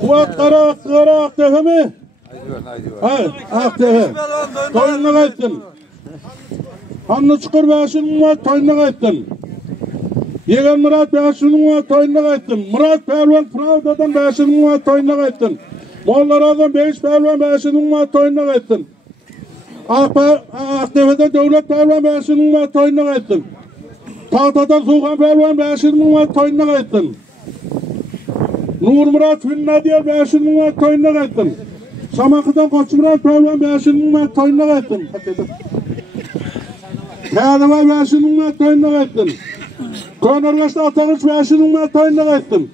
Kuvat Karak tefe mi? Hayır, tefe. Toyununa kayıttın. Hanlı Çukur Beşin'in var, toyununa kayıttın. Yegan Murat Beşin'in var, toyununa kayıttın. Murat Pervan Pravda'dan Beşin'in var, toyununa kayıttın. Mollalar'dan Beş Pervan Beşin'in var, toyununa kayıttın. Aktepe'den Devlet Pervan Beşin'in var, toyununa kayıttın. Tahtadan Sulhan Pervan Beşin'in var, toyununa kayıttın. Nur Murat Finnadiyar Beşin'in var, toyununa kayıttın. Samakı'dan Koç Murat Pervan Beşin'in var, toyununa kayıttın. Kârıva Beşin'in var, toyununa kayıttın. Könörgaç'ta Atakıç Beşin'in var, toyununa kayıttın.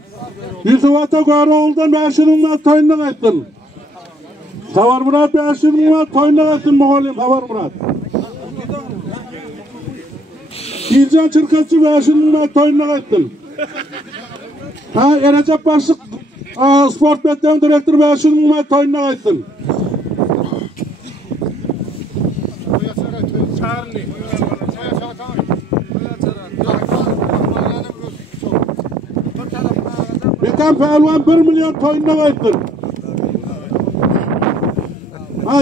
Yusuf Ata Göğroğlu'dan Beşin'in var, toyununa kayıttın. Savar Murat Beşin'in var, toyununa kayıttın Moğolim Savar Murat. İlcan Çırkatçı Beşin'in var, toyununa kayıttın. Erecep Başlık Sport Betleğin Direktörü Beşin'in var, toyununa kayıttın. Bekan Pehlivan 1 milyon toyununa kayıttın.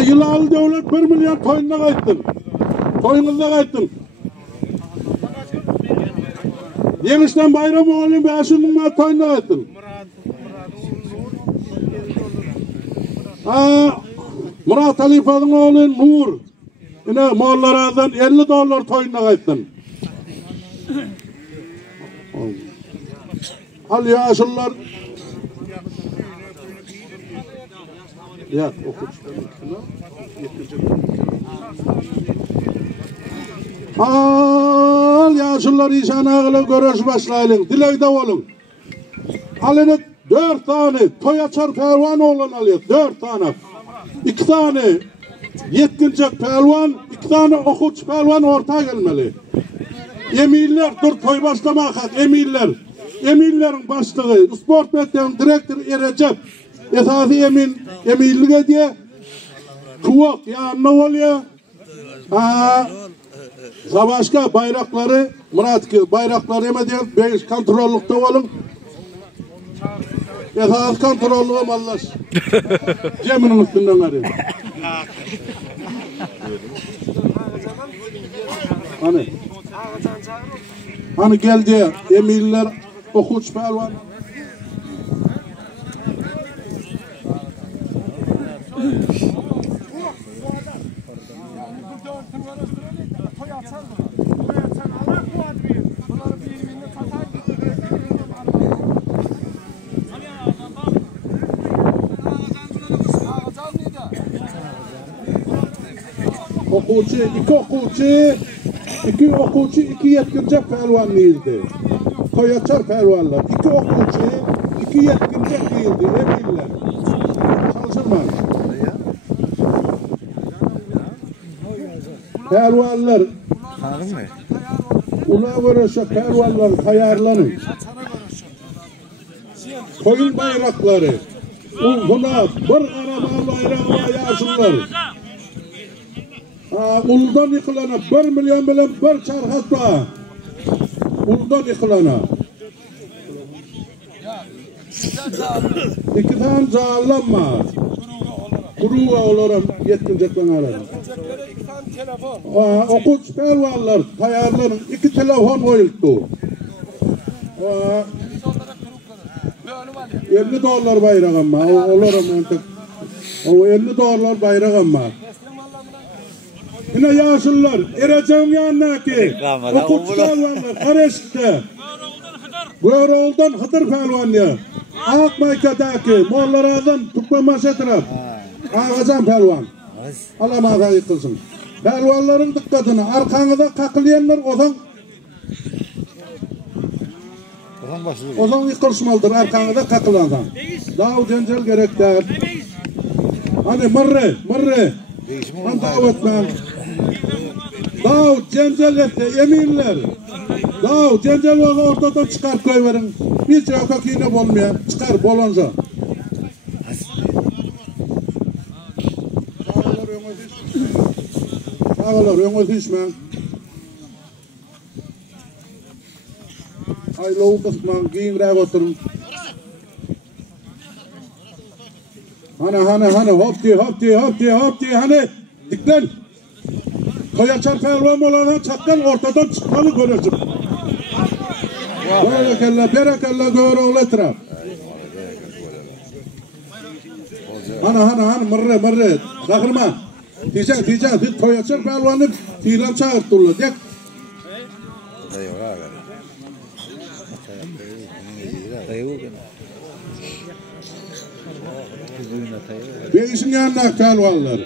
Yılalı Devlet 1 milyon toyununa kayıttın. Toyununa kayıttın. Yemişten Bayram Oğlum Beşin'in var, toyununa kayıttın. Murat Ali Fadın oğlu Nur. Yine Moğollara'dan $50 toyununa kayıttın. Ali Yaşlılar ya Al Yaşlılar İşan ağıyla görüş başlayalım. Dilekte olun. Alını 4 tane Toyaçar Pervan oğlan alıyor. 4 tane. 2 tane Yetkincek Pervan, 2 tane Okuç Pervan orta gelmeli. Emiller dur toy başlamak hak. Emirlerin başlığı, Sport Betleğin Direktörü Erecep. Esası emirliğe diye kuvak yanına oluyor. Savaşka bayrakları, Murat bayrakları emediyor. 5 kontrollükte olun. Esas kontrollüğüm Allah. Ceminin üstünden arıyor. Hani geldi emirler Okuç Pervan. İki okuçu, 2 yetkince Pervan değildi. Toyaçar Pervanlar. 2 okuçu, 2 yetkince değildi. Emirler. Çalışırlar. Pervanlar. Ula göre şu Pervanlar tayarlanın. Koyun bayrakları. Buna bir araba bayrağı yaşlılar. Uldan yıkılana 1 milyon bilen bir çarhat var. Uldan yıkılana. 2 tane zağlanma. Kuruğa olurum, yetkincekten ararım. Okuç Pervanlar, tayarların 2 telefon koyuldu. $50 bayrak ama, olurum artık. $50 bayrak ama. Yine yaşlılar, Erecem yanındaki, Okuç Pervanlar, Kareşik'te, Göğroğlu'dan Hıdır Pervan ya, Akmayka'daki, Moğollara'dan Tukmamaş'a taraf, Ağazan Pervan, Allah mağaza yıkılsın. Pervanların dikkatini, arkanıda kakılayanlar ozan yıkılsmalıdır, arkanıda kakılandan. Daha cencel gerekler. Hani mırrı. Ben davet ben. Davut cencel etti, eminler. Davut cencel ortadan çıkar koyverin. Hiç yok yine olmayan. Çıkar bolonca. Ağlar öngöz içmen. Aylığı kısman giyinrek oturun. Hani hop diye hani diklen. Toyaçar pehlivan olana çattan ortadan çıkmalı görürsün. Berekella göre oğletra. Hani mırre. Kahırman. Diyeceksin. Toyaçar pehlivanı filan çağırttılar. Dek. Beşin yanına pehlivanlar.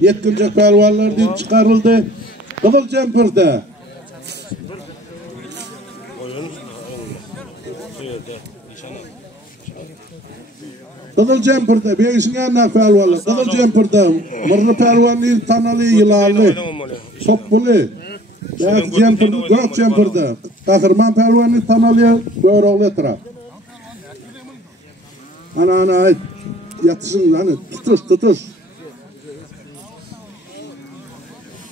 7. pehlivanlar diye çıkarıldı. Kızıl Cempir'de. Kızıl Cempir'de. Beşin yanına pehlivanlar. Kızıl Cempir'de. Mırlı pehlivanı tanalı yılarlı. Sopulu. Gök Cempir'de. Kahırman pehlivanı tanalı böyle oğletra. Ana yatışın hani tutuş.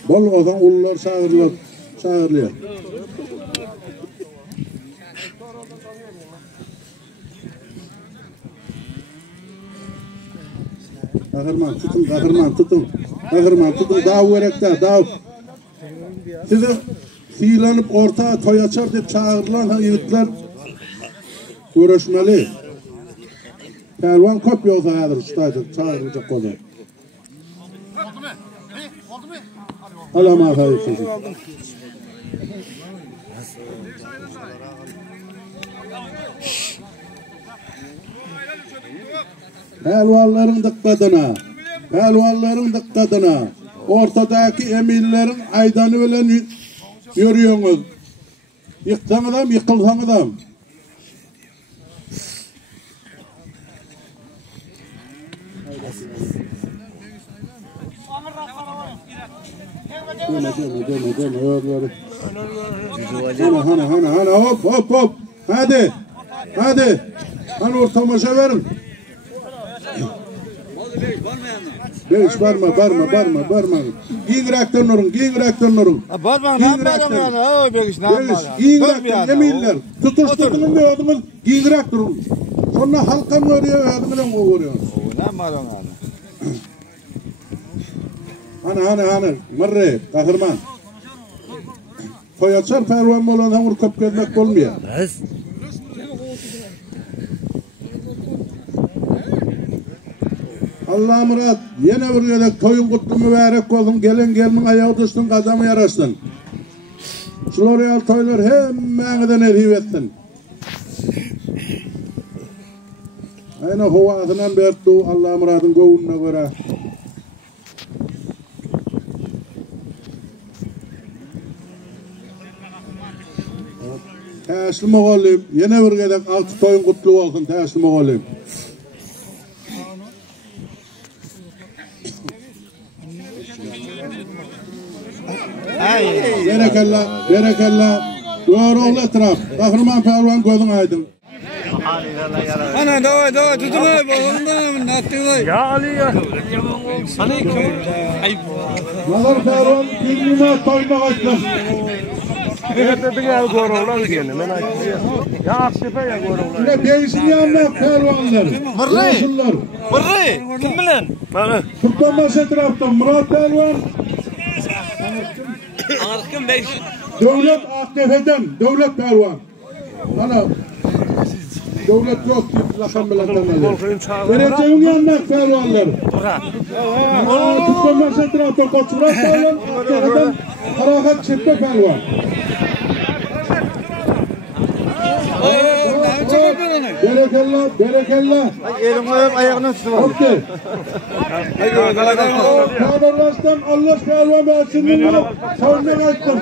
Bol odan ulular çağırılıyor. Kahırman tutun. Daha verekte, daha. Size fiilanıp orta toyaçar deyip çağırılan yiğitler görüşmeli. Pehlivan köp yolda yadır ustaydır, çağırılacak olur. Allah'ım afiyet olsun. Pehlivanların dikkatine. Ortadaki emirlerin aydanı bilen yürüyorsunuz. Yıktan adam, yıkılsan adam. Hani hop. Hadi. Hani ortamaşa verin. Beş barma. Giyin rektörün. Barma yani. Giyin rektörün. Emirler. Tutuşturduğunun ne odunuz? Giyin rektörün. Sonra halkan görüyor, adımdan o görüyor. Hani. Mırre, kahırman. Toyaçar pehlivan olan hamur köp gelmek olmuyor. Allah murat, yine bir yedek toyun kutlu mübarek olsun, gelin ayağı düştün, kazamı yaraştın. Şurayal toylar hemmeden erhiv ettin. Ayna huvasından bertu Allah muradın govununa göre. Teslim oğlum, yine bir yedek altı toyun kutlu olsun, teslim oğlum. Berekella. Doğru ol etraf. Kahraman pehlivan gözün aydın. Ana davay tutun abi. Ondan attın. Ya Ali ya. Hani Nazar pehlivan birbirine toymak açtım. Dedin ya gorowlar diyelim. Ben açtım. Ya aksefe ya gorowlar. Yine değişin yanına pehlivanlar. Mırrı. Kim bilen? Tutlanmaz etraftan Murat pehlivan. Ağırkın 5. Devlet AKP'den, devlet pehlivan. Ana, devlet yok ki lakam bilenlerle. Vereceğin yanına pehlivanlar. Tutlanmaz etraftan Koç Murat pehlivan, AKP'den Karakat Çeppe pehlivan. Berekella. Elim koyup ayağını tutuyor. Okey. Kadırlaştan Allah pehlivan versin diye savunma açtım.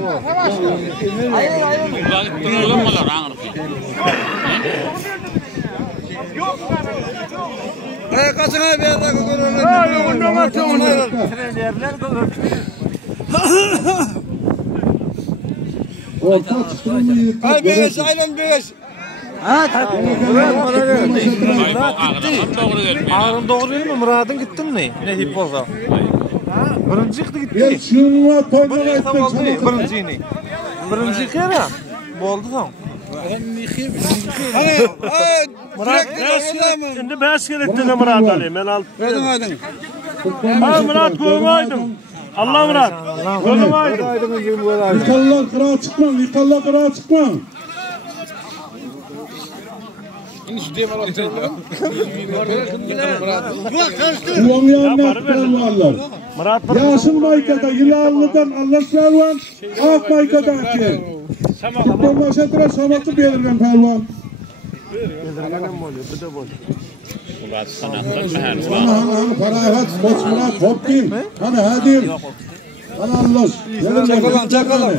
Kaçın abi yerden görürler. Orta çıktım mı? Ay 5 aylan 5. Ağrım doğru değil mi? Murad'ın gittin mi? Ne hip olsa? Birinci çıktı gitti. Ben şununla toymak Birinci ettim. birinciyini. Birinci kere. Boldu son. Murat, şimdi bes gerekti de Murat Ali. Ben al. Ha Murat koymaydım. Allah Murat. Koymaydım. Yıkallar kırağa çıkmam, yıkallar kırağa çıkmam. Ulanlayanlar pervanlar. Yaşın maykada, Yılallı'dan Allah pervan, Ak maykada ki. Tutma başatıra samatı belirgen pervan. Hani parahat, koçmurat, hopkin. Hani hadim. Hani Allah. Çakalan.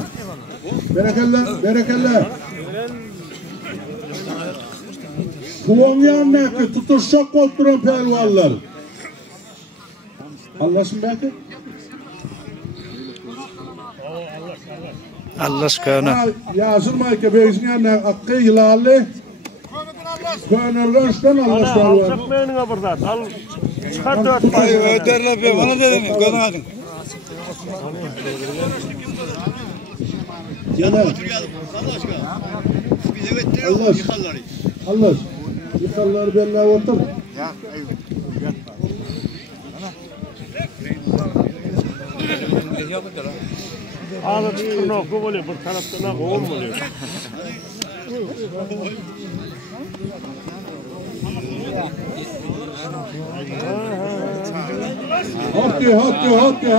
Berekeller. Ulanlayan ne ki tutuşak kolturan pervanlar. Allah'ın belki. Allah aşkına. Yazılmayı ki beyzine ne hakkı hilalli. Gönülgönçten Allah aşkına. Sakmayın buradan. Al. Çıkar 4 Ay öderler be bana dedin. Gönadın. Allah. Yıkallar belli otur. Ağzı tutturma oku oluyor. Bu taraftan oğum oluyor.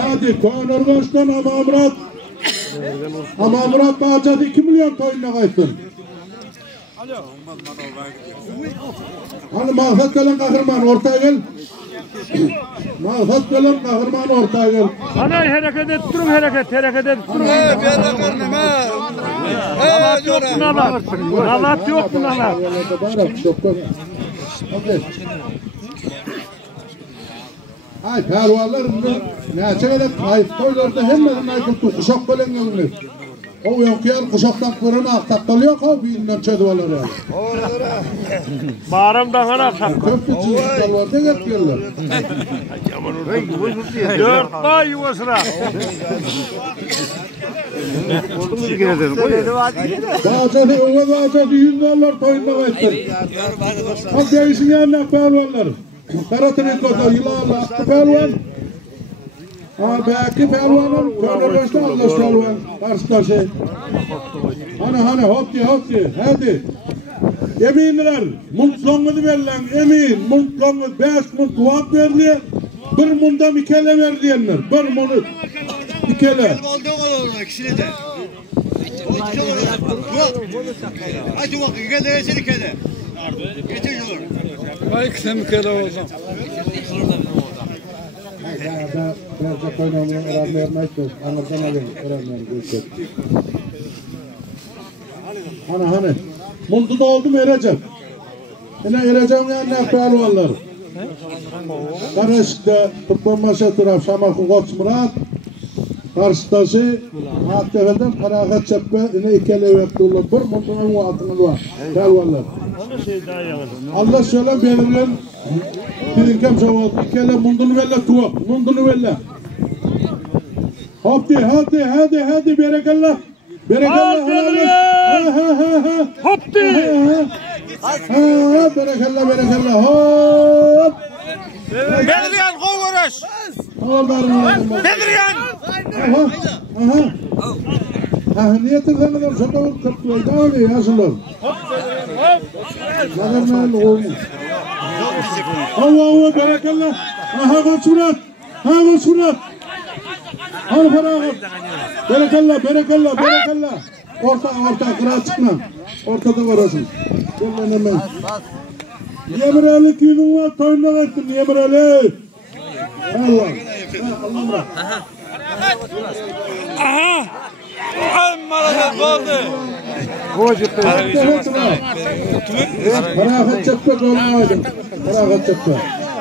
Hadi. Konurgaç'tan Amamrat Bağca'da 2 milyon toyuna kayıttın. Hani Mahfet gelen kahraman ortaya gel. Mahfet gelen kahraman ortaya gel. Hani hareket ettirun hareket ettirun. Nalat yok mu nalat? Ay pervalar ne çekede kayıp toylarda hemen aykırtı kuşak böyle gelmiş. O yokyar kuşaktan kırına aktak kalıyor o birinden çedvalar yani. Bağırımdan kana aktak. Köftü çizikler var da getiriyorlar. 4 ay yuvasına. Bağcada $100 toyunda kayıttır. O değişin yanına pervalar. Karatriko'da yılarla attı pervan. Belki pervanın körlerleşti Allah pervan. Karşıdaşı. Hani hopti. Hadi. Eminler. Muntlanını verilen emin. Muntlanını 5 munt tuvat verdi. Bir mundan 2 ele verdiyenler. Bir mundan 2 ele. İkisini de. Hadi bak, gel de geçin ikide. Geçin olur. Vay kısım kere oldu. Biraz koynağımı öğrenmeyen etmez. Anlardan alayım. Öğrenmeyen görüşürüz. Hani. Mundu da oldu mu erecek? Yine ereceğim yanına pervanlar. Karışıkta tutmanmaşa taraf Şamakı Koçmurat. Karşıdaşı Aktepe'den Karakat Çeppe yine 2 ele verdi olur. Bir mundunun altında var. Pervanlar. Allah söyle belirlen. Birinkem cevap. 2 ele mundunu velle tuvak. Mundunu velle. Hadi. Berekallah. Hopti. Berekallah. Hop. Bedriyan kovuruş. Bedriyan. Niyetin kadar şaka kaptırıyor. Daha yazılır. Nazarlar olmuş. Allah berekallah. Koçmurat. Al feragat. Berekallah. Orta kıra çıkma. Ortada varasın. Gel hemen. Yemireli kimin var? Toyuna kaçtın Yemireli. Allah. Allah bırak. Aha. Ammarada oldu. Feragat çekme olmaydın. Feragat çekme.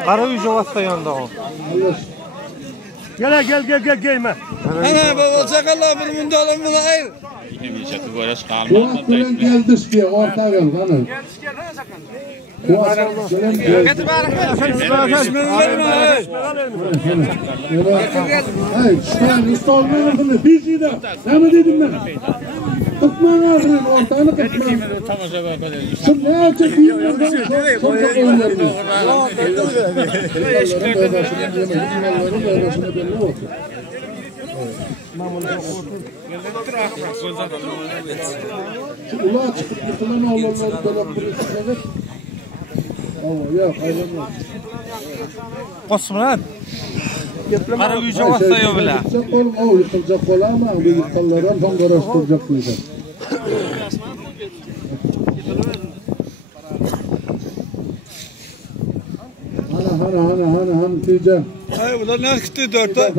Karayüzü vasta yanında o. Gel gelme. Ana baba çakallar bir mundu alalım mı hayır? Kuat bilen geldiş diye orta gel hanım. Kuat bilen geldiş. Hey, işte olmayanını bizi de. Ne mi dedim ben? Kırpman ağrın, ortanı kırpman. Şu ne açık bir yerden çok oyunlar mı? Şu ulağa çıkıp yıkılan oğlanları dolaptırırsın, evet. Ama yok, ayrım yok. Osman. Kara gücü vaxtayıyor bile. O yıkılacak ola ama bir yıkıllardan son karıştıracak mıydı? Hani diyeceğim. Hayır bunlar ne gitti dört ay?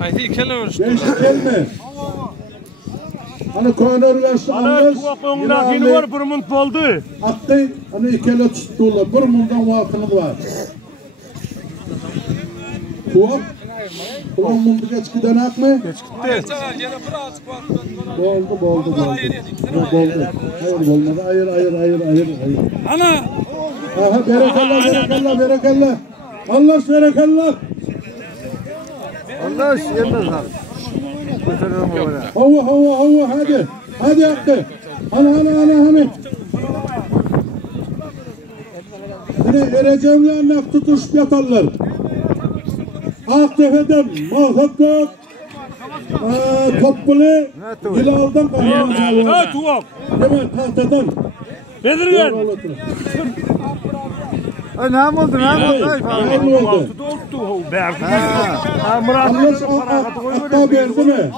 Haydi ikele uğraştı. Beş gelme. Hani koyunlar uğraştı. Hani tuvak önüne yeni var bir mund oldu. Attı. Hani ikele tuttular. Bir mundan vakını var. Tuvak. Ulan mundu geç giden ak mı? Geç gitti. Boldu. Hayır olmadı. Hayır. Ana. Aha berekallah. Allah berekallah. Allah yemez abi. Götürürüm oraya. Hava hadi. Hadi hakkı. Hani. Hani vereceğim yanına tutuşup yatarlar. Aktefeden muhakkak Topbulu Hilal'dan kahraman. Ha tuvak. Evet tahtadan. Bedirgen. Ne oldu? Ne oldu? Doldu. Berdi. Ha Murat. Hatta verdi mi?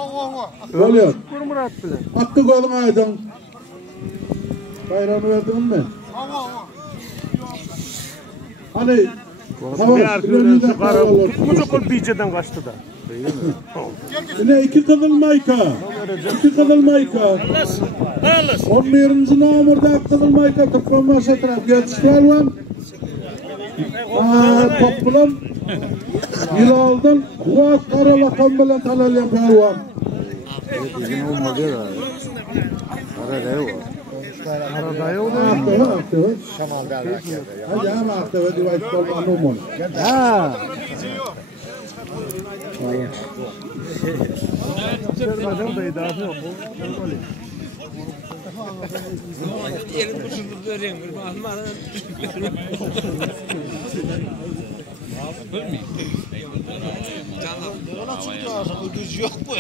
Oluyor. Murat bile. Hakkı kolun aydın. Bayramı verdin mi? Hani hava süreliğinde karalar. Mucukul Bice'den kaçtı da. Yine iki kızıl mayka. 11. Namur'da kızıl mayka Türkmenbaşı taraf geçişler var. Toplam Hilal'dan Kuvat Karalakan bilen Talalyan Pervan. Arada yok. Aktive. Hadi ama aktive divayet olmanı umun. Görmeden de idafı yok. Yerim kuşunu vereyim. Canım. Ucuz yok mu?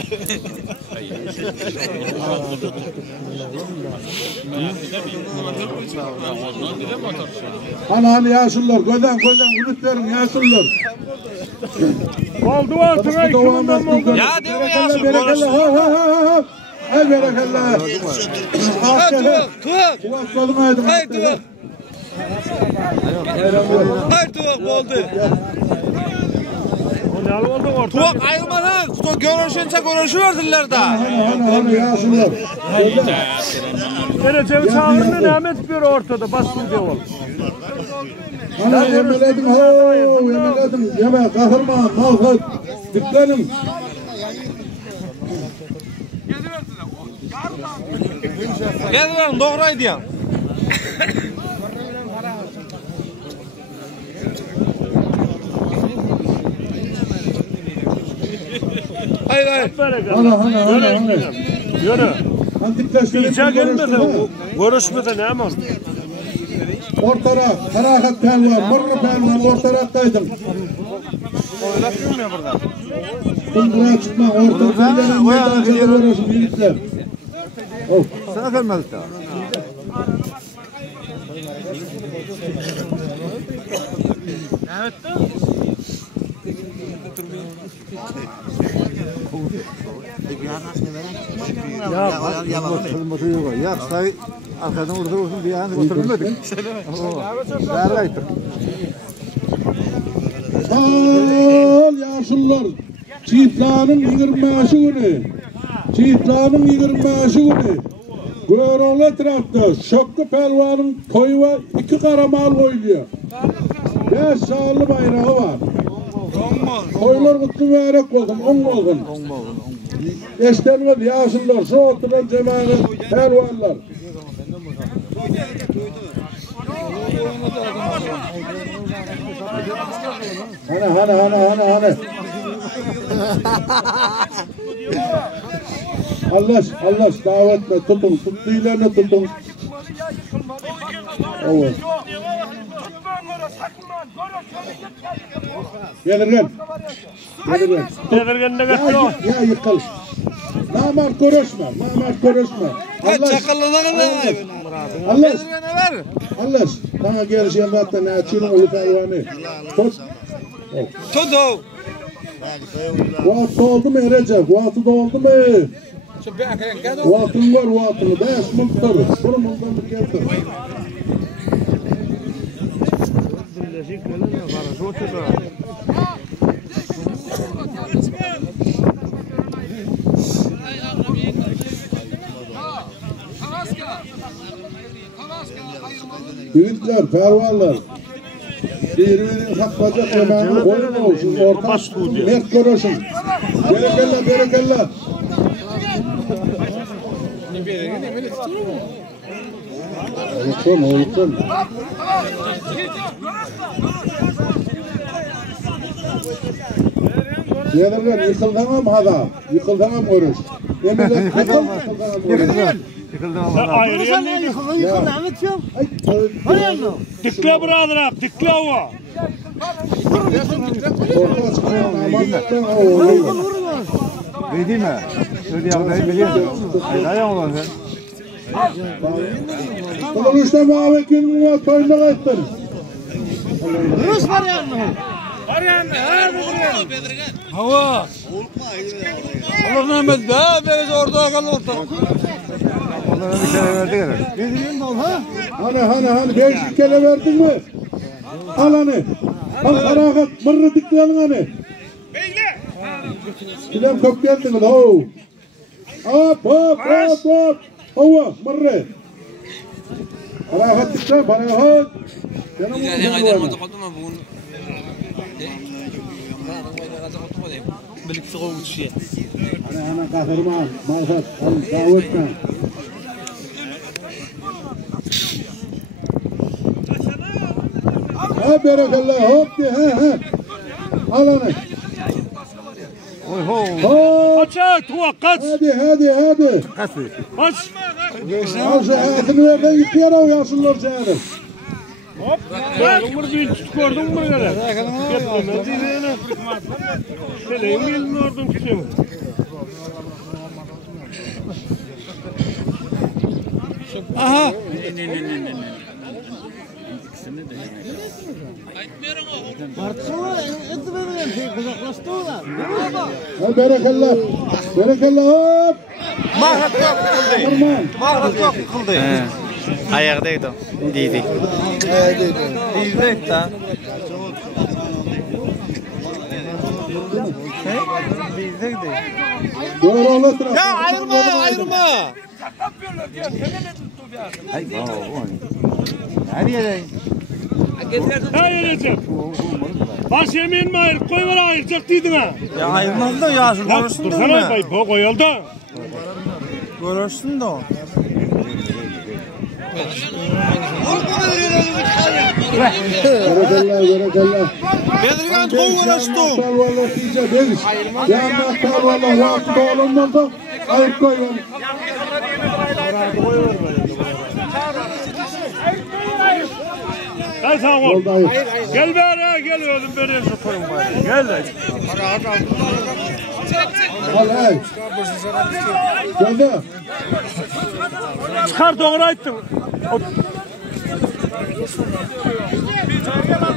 Hani yaşlılar, gözden unut verin yaşlılar. Oldu altına ikiminden mi oldu? Ya diyor ya. Berekallah. Hay berekallah. Tuvak. Kuvvet kolum aydım. Hayır tuvak. Hayır tuvak oldu. O ne oldu orta? Tuvak ayrılmadan. Tuvak görüşüverdiler da. Hani yaşlılar. Vereceğim çağırını Ahmet bir ortada bastım diyor oğlum. Hani yemeledim yeme kahırma malhut diklenim. Geldiler doğraydı ya. Hayır. Hani. Yürü. Antikleşleri İçe gelmeden, görüşmeden ne var? Ortara, karahat pelvan, burnu pelvan, ortaraktaydım. Oynatıyor mu ya burada? Buraya çıkma, ortaraktaydım. Meydancada uğraşın, yiğitler. Sana vermedik daha. Evet. Ya say arkadan vurdu bir an götürmedik. Berlaydı. Sağ yaşlılar. Çiftlanın 25'i günü. Göroğlu etrafta Şokku Pelvan'ın toyu var. 2 karamal oynuyor. 5 sağlı bayrağı var. Toylar kutlu vererek olsun. 10 olsun. Eşlenmez yaşlılar. Şu oturan cemaat pelvanlar. Hani. Allah davet etme, tutun, tuttuğuylarını tutun. Evet. Yedirgen. Yedirgen de yok. Ya yıkıl. Namart görüşme. Allah. Allah. Bana gelişen vatta ne açılın olup hayvanı. Tut. Tudo. Vaat oldu mu Recep? Vaatı da oldu mu? Vaatın var vaatını. Beş mıktarı. Bunu mıktarı getir. Büyükler, pervanlar. Birbirinin haklayacak yemeğini oyun olsun. Ortam mert görürsün. Berekella. Olsun. Yedirgen yıkıldamam hada. Yıkıldamam görüş. Yemirler yıkıldamam görüş. Ayrıca ne yıkıldı anlatıyorum. Dikle buradır abi, dikle o. Verdi mi? Söyle yapmayı biliyorsun. Hayır olan sen. Bunun işte mavi günü var, toyuna kaçtın. Rus var yanına. Hava. Allah rahmet be, biz orada kalır orta. Onlara bir kere verdik herhalde. Bedirgen dol ha? Hani 5 kere verdin mi? Al hani. Al karakat mırrı dikleyelim hani. Beyle. Gidem kop geldin mi? Hop. Hova mırrı. Karakat dikleyelim karakat. Canım oldu. Birlikte kovuşuyor. Ana kahraman, malhat, davetme. Ha berekallah, hop de ha. Al onu. Kaç kaç. Hadi. Kaç. Al şu hayatını verden yıkıyor o yansınlar canım. Hop. Umur bir gördün mü böyle? Gitmedi diyene. Şöyle bilmiyordum ki. Aha. Berekallah hop. Mahrat yok kıldı. Ayakdaydı. Diydi. Diydi da. Doğru anlatın. Ya ayırma. Nereye? Hayır. Baş yemeğin mi ayır? Koy var ayıracak dedin ha. Ya ayırmaz da ya şu görürsün de. Dursana bay bu koyuldu. Görürsün de o. Berekallah. Bedirgen koy uğraştı. Vallahi diyeceğim deriz. Ya anahtar vallahi vakti olunmadı. Ayıp koyun. Gel sağ ol. Gel bari gel oğlum böyle sokarım bari. Gel de. Vallahi. Geldi. Çıkar doğru ettim.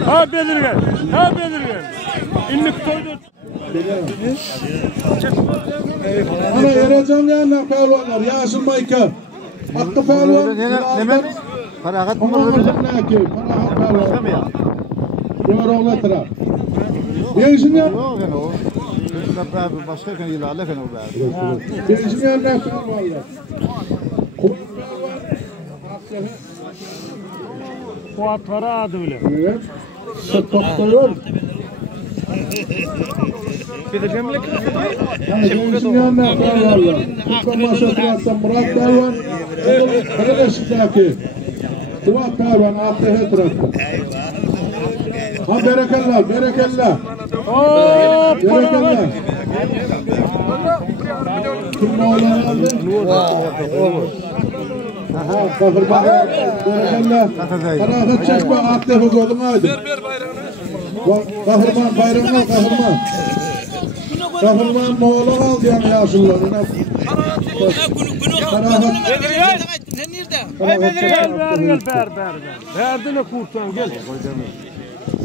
Ha Bedirgen. İnlik koydu. Ana yaracağım ya ne pehlivanlar. Yasin Mayka. Hakkı pehlivan. Ne? Karakat mı olur? Ne ki? Karakat pehlivan. Doğru anlatıra. Değişim ya. Yok yani o. Başka kan ilerle kan o be. Değişim ya ne pehlivanlar. Fuat para adı öyle. Evet. Sıkıntıyor. Bedirgen bile kırık. Değişim ya ne pehlivanlar. Kutla maşatlarsa Murat Pehlivan. Kırıkıştaki. Fuat Pehlivan ATH tarafı. Ha berekallah. Hop. Berekallah. Kim oğlan aldı? Aha, kahırman. Berekeller. Kanaat çekme, at defa koydum hadi. Kahırman, bayramlar kahırman. Kahırman oğlan aldı yani yaşlılarına. Kanaat. Sen nerede? Ver. Verdine kurtan gel.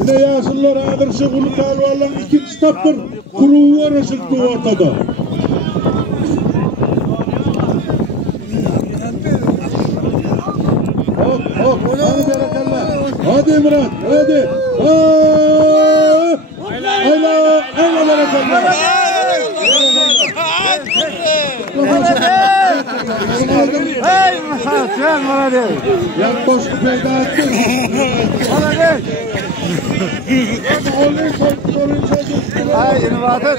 Bir de yaşlılar ağırşı kulu kalvarlan ikinci taptır. Kuruğu var ışıktı ortada. Hop, hadi berekeller. Hadi Murat, hadi. Ayla berekeller. Hey sen bana de. Yan boşluk peyda ettin. Bana gel. Ay yine vardı.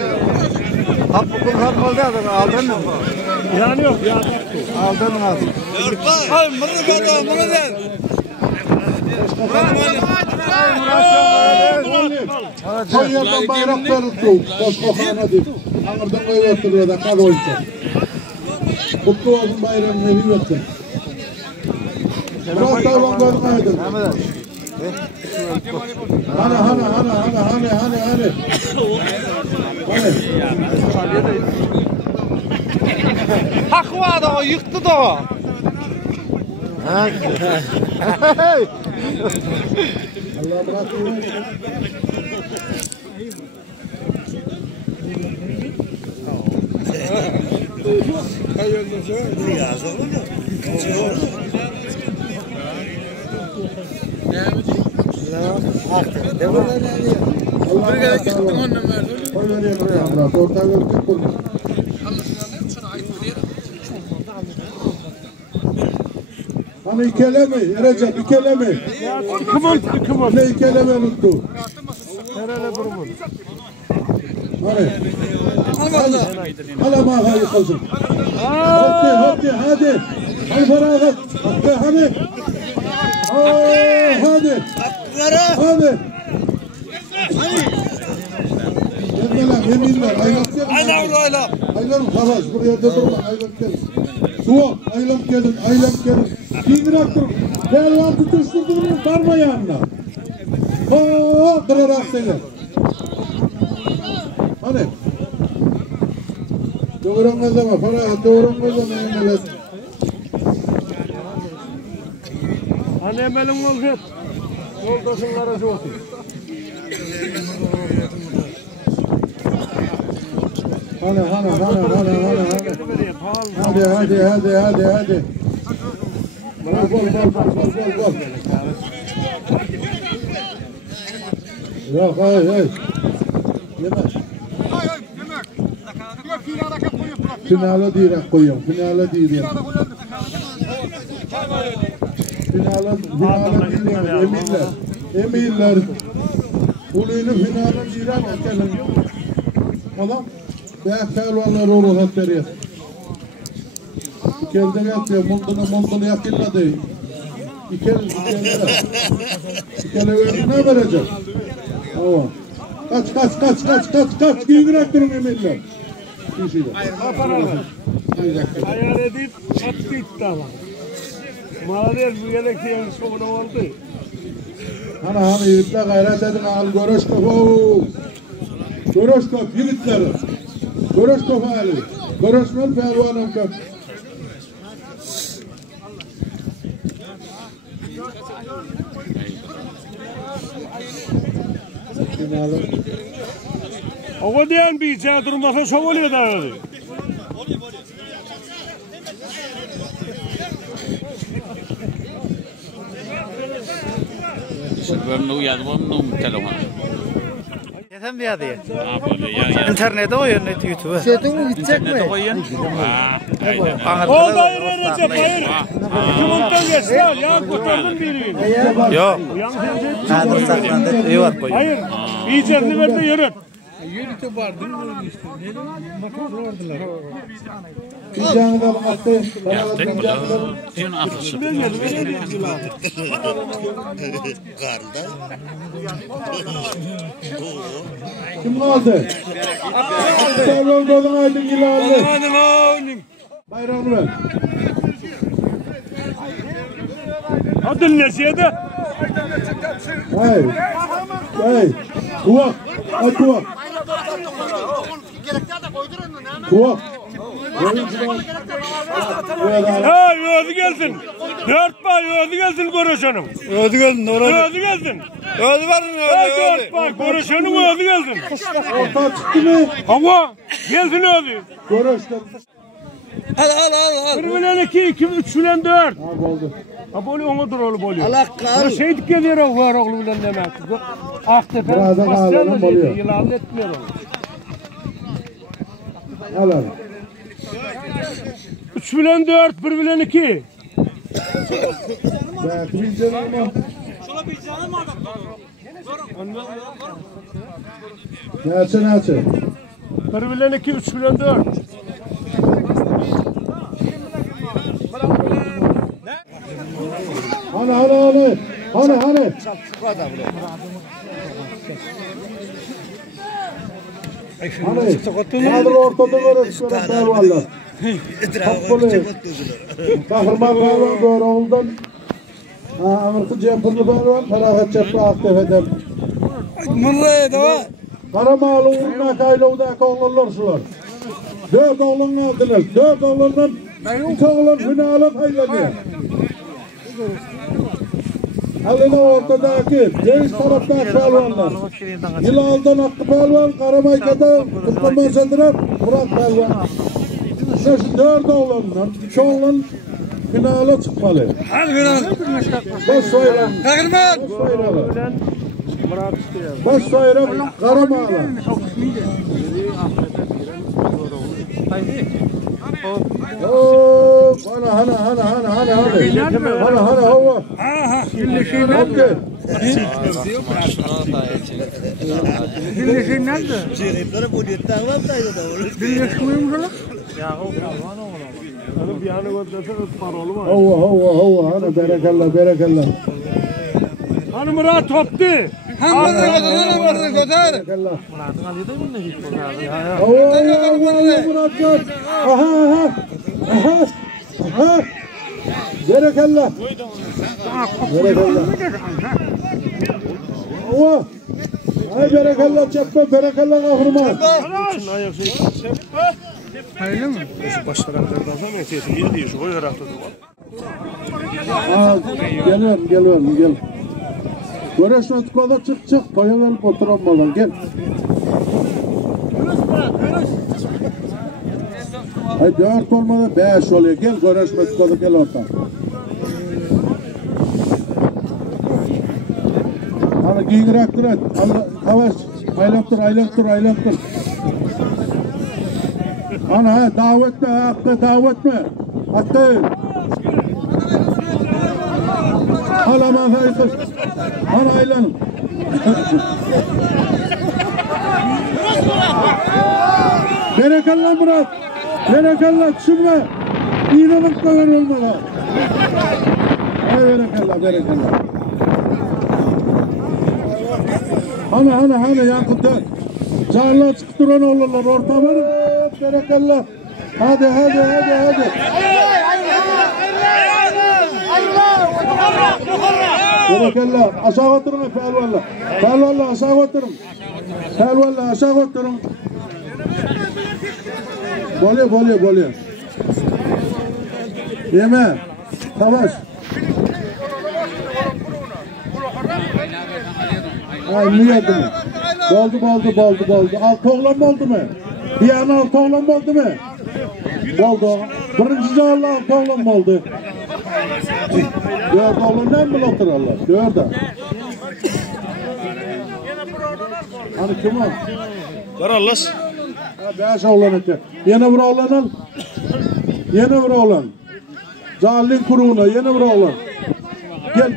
Hakkı kullan oldu adam aldın mı? Yani yok ya. Aldın mı? Ay bunu der. Konya'dan bayrakları tut. Koskokana deyip. Anırdan koyuyordur da kal oysa. Kutlu olsun bayramını eviyorsun. Murat Dağlan görmeydin. Hani. Hakkı vardı o yıktı da o. Allah bırakın. Hani ikeleme, Recep ikeleme. Kımıl. Ne ikeleme unuttu. Nerede durumun? Hani. Alama ağayı kalsın. Hadi. Hadi Feragat. Hadi. Hadi. Yeminler, aylam savaş, buraya da durma, aylam gelin. Suva, aylam gelin. Dindirak durun. Pelvan tutuşturdunuz, varma yanına. Kırarak seni. Hani? Doğuran kazama, doğuran kazama emelet. Hani emelim olacak. Yoldasın aracı olsun. Hadi. Gol. Yok, hey. Yemez. Finale direkt koyuyorum. Finale direkt. Emirler. Uluyunu finale direkt atalım. Adam. Beyaz pelvanlar olur hep veriyor. İkelden yatıyor, mondunu yakınladı. İkele verdi ne verecek? Tamam. Kaç. Giyinerek durun emirler. Ayar edip attı iddialar. Mağdur bu gerektiğin sonuna oldu. Hani yürütle gayret edin al Goroşkop yürütleri. Goroşkop hali. Goroşman pelvanım kop. O diyen bir içeri durmasa şov oluyor da öyle. Ben uyarmam telefonu. Neden bir adı ya? İnternete koyuyorsun YouTube'a. Şeytan gidecek mi? İnternete koyun. O da Recep hayır. Kumundan geçti al. Ya kurtardın birini. Yok. Nadir saklandı. İyi var koyuyor. Hayır. İyicerini ver de yürü. Yürütü vardı mı işte? Motor vardılar. Diyeceğini de attı. Dün atılsın. Karnda. Kim kaldı? Pehlivan Dodun Aydın ile aldı. Bayrağını ver. Hadi nesiyede? Hey. Kuvak. Ay kuvak. Kuvak. Ha ödü gelsin. 4 bay ödü gelsin Goroşan'ım. Ödü geldin oraya. Ödü gelsin. Ödü verin Ha ödü. 4 bay Goroşan'ım ödü gelsin. Orta çıktı mı? Hava gelsin ödü. Goroş'ta. Al. 1 milyon 2, 3 milyon 4. Ha oldu. Ha böyle ona dur oğlu boluyor. Allah kal. Şey dikkat ediyor o var oğlu bilen demek. Aktepe Birazdan ağlarım boluyor. Yılan etmiyor onu. Al. 3 milyon 4, 1 milyon 2. Belki bir canım ama. Neçe? 1 milyon 2, 3 milyon 4. Hani. Kadro ortada görüyoruz pehlivanlar. Kapılı. Kahraman pehlivan böyle oldan. Amerika Cempurlu pehlivan, Ferahat Cepli Aktepe'den. Mırlaya da var. Karamalı uğruna kaylovdaki oğlanlar şular. 4 oğlan aldılar. 4 oğlandan 2 oğlan finale paylanıyor. Haline ortadaki deniz taraftaki pehlivanlar. Yılal'dan Hakkı Pehlivan, Karamayka'da Kutlaman Sedirep, Murat Pehlivan. Şu 4 oğlandan 2 oğlan finale çıkmalı. Hadi biraz. Baş sayılan. Kahraman. Baş sayılan Karamağlar. Hani hava. Hadi. Birleşin nerede? Çeyrepleri bu niyetten var da. Birleşmiyor mu lan? Hani bir yana götürse parolu var. Hava. Hani berekallah. Hani Murat toptu. Hangi vardı götür? Berekallah. Murat'ın alıyor da mı ne gitti? Murat. Aha. Berekallah. Ay berekallah çekme, berekallah kahraman. Öyle mi? Başkalarından sonra neyse iyi diyor şu koyar haftada var. Geliyorum. Görüşme tıkladı çık. Toya verip oturamadan gel. Ay 4 olmadı 5 oluyor. Gel görüşme tıkladı gel orta. Hani giyirak dur et. Havaş. Aylaktır. Ana davet mi? Hatta. Halaman hayır. Ana aylanım. Berekallah Murat. Berekallah düşünme. İnanıp kadar olmalı. Ay berekallah. Hani Yakut'ta. Çağırlar çıktıran olurlar ortamı. Berekallah. Hadi. Berekallah. Aşağı oturun pehlivanlar. Pehlivanlar aşağı oturun. Bolya. Yeme. Savaş. Ay niye yedin? Boldu. 6 oğlan oldu mu? Bir yana 6 oğlan oldu mu? Oldu. Birinci canlı 6 oğlan oldu. 4 oğlandan mı oturarlar? 4'e. Hani kim o? Karallas. 5 oğlan etti. Yine bir oğlan. Callin kuruğuna yine bir oğlan. Gel.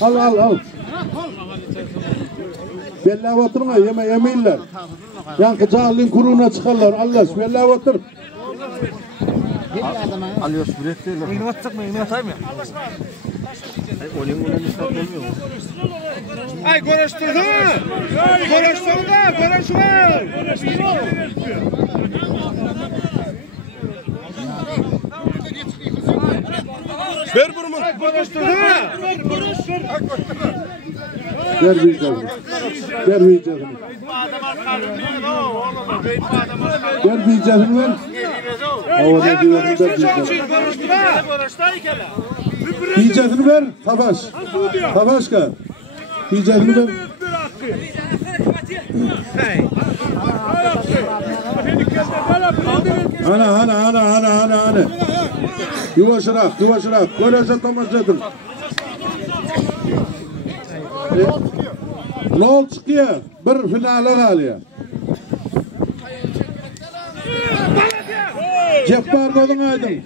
Al. Bellap oturma, yemeyler. Yankı cahilin kuruna çıkarlar. Allah bellap otur. Alıyoruz bilet değil. Meyini atsak meyini atayım ya. Olin ispat olmuyor mu? Ay görüştürdü. Görüştürdü. Ver bunu. Görüştürdü. Vermeyeceğim. Vermeyeceğim ver. Havada diyorum Yiyeceğini ver. Tabaşka. Yiyeceğini ver. Ana. Yuvaşırak. Görece tamaşadım. Ne oldu çıkıyor? Bir finale kalıyor. Ceppar kodun aydın.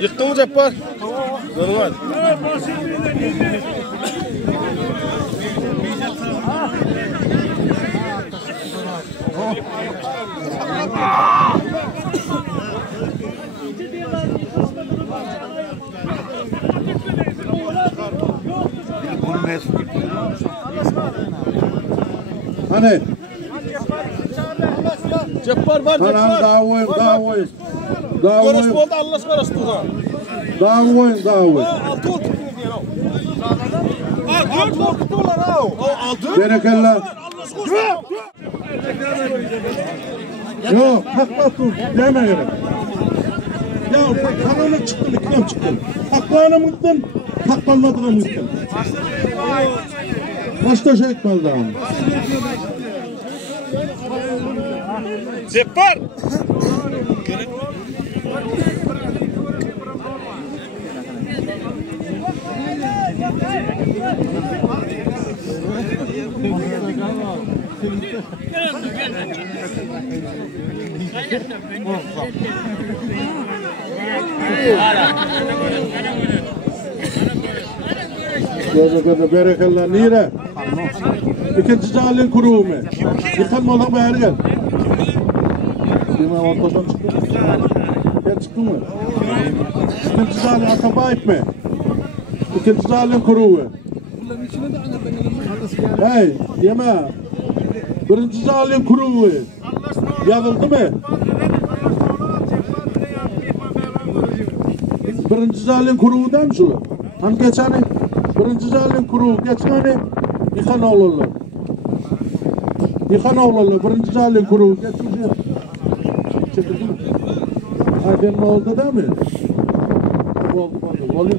Yıktın mı Ceppar? Normal. Hani? Ceppar var Ceppar. Daha oyun. Görüş oldu Allah ısmarası tuğa. Daha oyun. Altı oldu. Altı oldu ha. Altı. Berekallah. Yok, hakla dur. Deme gerek. Ya kanına çıktın, ikram çıktın. Haklana mıktın, haklanmadığına mıktın. Başta şey etmez daha. Ceppar. Berekallah nire. İkinci cahilin kuruğu mu? Yıkanmalı mı her gel? Dime ortadan çıktı. Gel çıktı mı? İkinci cahilin akabayip mi? İkinci cahilin kuruğu. Hey yeme. Birinci cahilin kuruğu. Yazıldı mı? Birinci cahilin kuruğu da mı şu? Hani geçeni? Birinci cahilin kuruğu geçeni yıkan oğlanlar. Birinci cahilin kuruğu geçeni. Çekildi mi? Ayfen ne oldu değil mi? Oldu. Oluyor.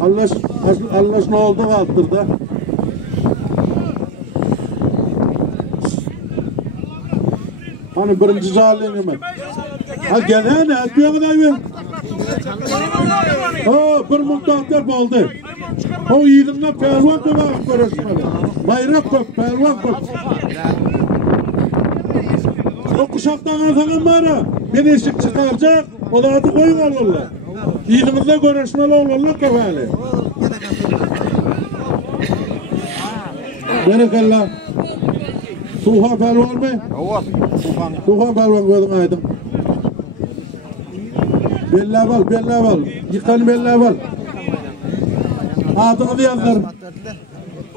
Allah ne oldu kaldırdı. Hani birinci cahilin hemen. Ha gel ne etmiyor kadar mı? Ha bir muhtahtır oldu. O yiğidimle pervan da var görüşmeli. Bayrak kök, pervan kök. O kuşaktan artanın var ha. Bir eşik çıkaracak, o da adı koyun olurlar. Yiğidimizle görüşmeli olurlar kefali. Berekallah. Tuha pervan mı? Tuha pervan koydun aydın. Belli var. Yıkan belli var. Adını yazlar.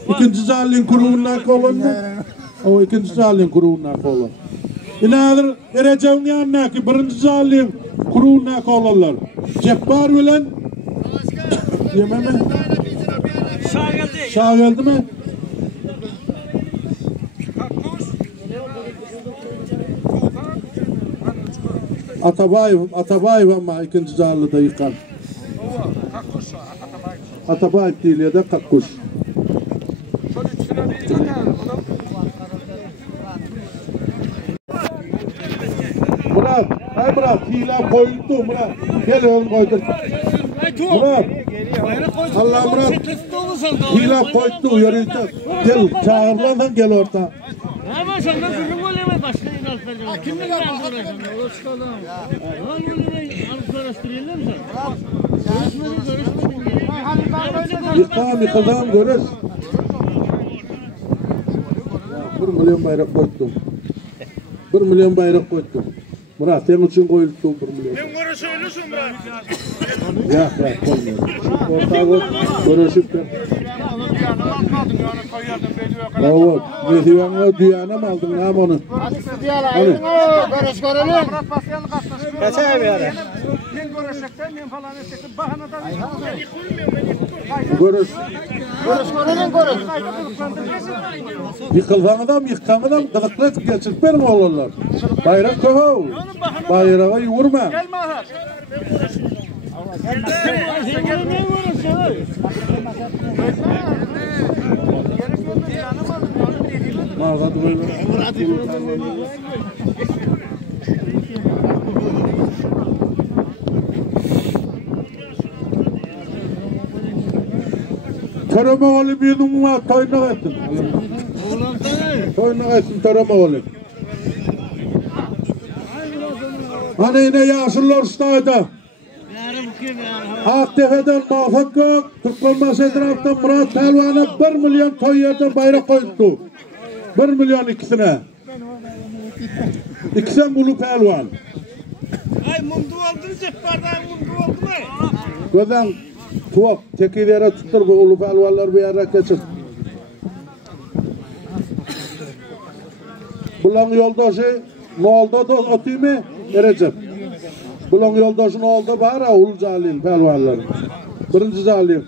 İkinci cahilin kuruğundan kolundu. O ikinci cahilin kuruğundan kolundu. İnadır ereceğin yanına ki birinci cahilin kuruğundan kolunlar. Ceppar bilen yememe. Sağ geldi mi? Atabayev ama ikinci canlıda yıkan. Atabayev değil ya da Kakkuş. Murat, hay Murat, hile koyuldu Murat. Gel oğlum koydun. Murat, Allah Murat, hile koyuldu, yürüyeceğiz. Gel, çağırlardan gel orta. Ama senden durum olamaz başka inançlar. Kimle karşılaşıyorsun? O çıkalım. Lan bunu alıp karıştırıyorlar mı sen? Görüşmedin. Yıkıldağım, görüş. 1 milyon bayrak koydum. 1 milyon bayrak koydum. Murat, senin için koyuldu 1 milyon. Ben görüşü ölürsün Murat. Ya, koymuyorum. Ortağı görüşüp de. Evet, Mehdivan'a düğana mı aldın lan onu? Hani? Görüş görelim. Kaça bir ara? Görüş. Görüş görelim görüş. Yıkılgan adam, yıkkan adam kılıklı geçirtmer mi olurlar? Bayrak kovav. Bayrağı vurma. Mağazadı böyle. Töreme oğlu bir numara toynak etsin. Toynak etsin töreme oğlu. Hani yine yaşlılar ustaydı. Aktepe'den Mafak Gök, Türkmenbaşı etrafında Murat Pelvan'a 1 milyon toy yerden bayrak koydu. 1 milyon ikisine. İkisen Ulu Pelvan. Ay mundu oldu ceppardan mundu oldu mu? Gözden tuvak tekilere tuttur bu Ulu Pelvanlar bir yere geçir. Bulan yoldaşı ne oldu da atayım mı? Recep. Bulan yoldaşı ne oldu bari Ulu Zalil Pelvanlar. Birinci Zalil.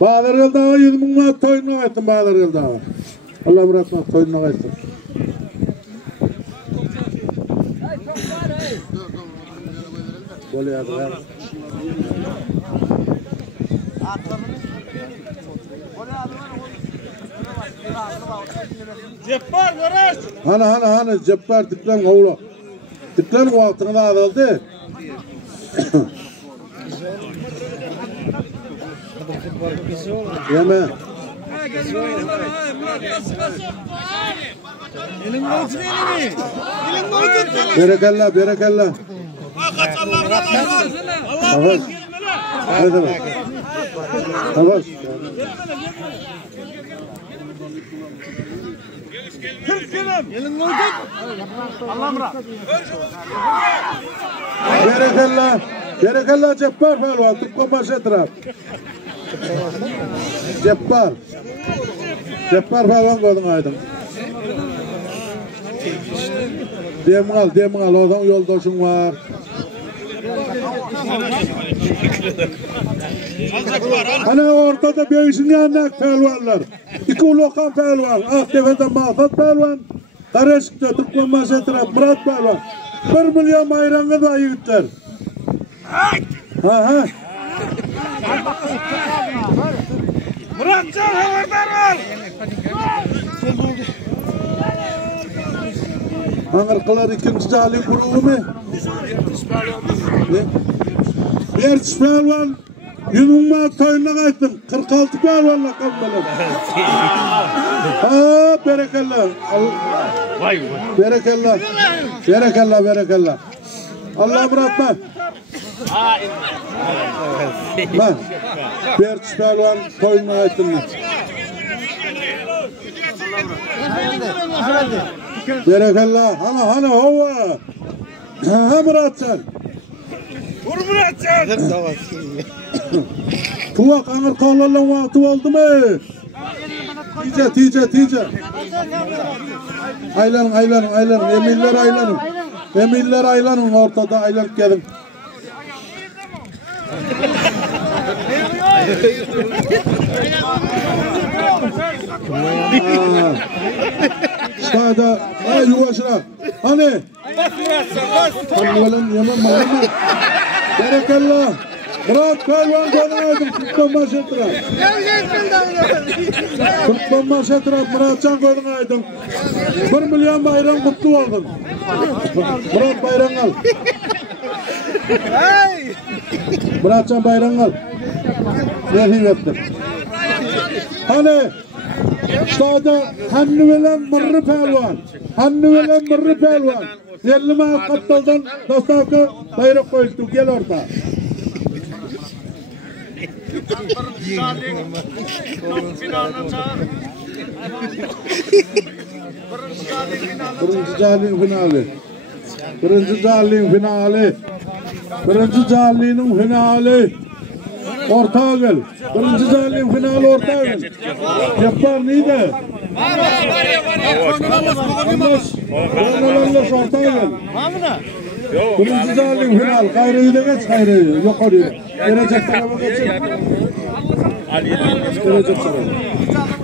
Bağlar Yıldağı 100 bin manat toyunu ettim Bağlar Yıldağı. Allah bırakma toyunu ettim. Böyle yapalım. Ceppar görüş. Hani Ceppar diklen oğlu. Diklen o altına da adıldı. Yeme. Berekallah, berekallah. Allah ne demek? Avaş. Berekallah. Berekallah Ceppar Pelvan, Türkmenbaşı etraf. Ceppar. Ceppar Pelvan koydun aydın. Dem al, oradan yoldaşın var. Hani ortada beşinci anak pelvanlar. 2 Ulukan Pelvan, Aktepe'den Mahfat Pelvan, Kareşik'te Türkmenbaşı etraf Murat Pelvan. 1 milyon bayrağını da yiğitler. Ha. Muratcan haberdar ol. Anırkılar 2. Cali grubu mu? Bir Pelvan 100 bin manat toyuna kayıttım. 46 Pelvan'la kabulüm. Ha berekallah. Berekallah. Berekallah. Allah muratma. Lan. Bir Pelvan toyuna kayıttım. Berekallah. Hani hova. Ha Muratcan. Vur Muratcan. Tuvak anır kollarla vakti oldu mu? Tice. Aylanın. Emiller aylanın ortada aylanıp gelin. Stada, ay yuvaşıra. Hani? Tanrıların yaman malımı. Berekallah. Murat Pelvan koynaydın. 40 maşetra. 40 maşetra Muratcan koynaydın. 1 milyon bayram kutlu oldun. Murat bayram al. Muratcan bayram al. Nehi ettim. Hani? Stada hannu bilen mırrı pelvan. Hannu bilen mırrı pelvan. 50 maat kaptaldan dastavka bayrak koyuldu. Gel orada. Birinci Cali'nin finali. Birinci Cali'nin finali. Birinci Cali'nin finali. Ortağa gel. Birinci Cali'nin finali ortağa gel. Yapar neydi? Anlaş ortağa gel. Birinci Cali'nin final. Kayrı'yı da geç Kayrı'yı. Yok oraya. Gelecek tarafa geçin. Gelecek tarafa.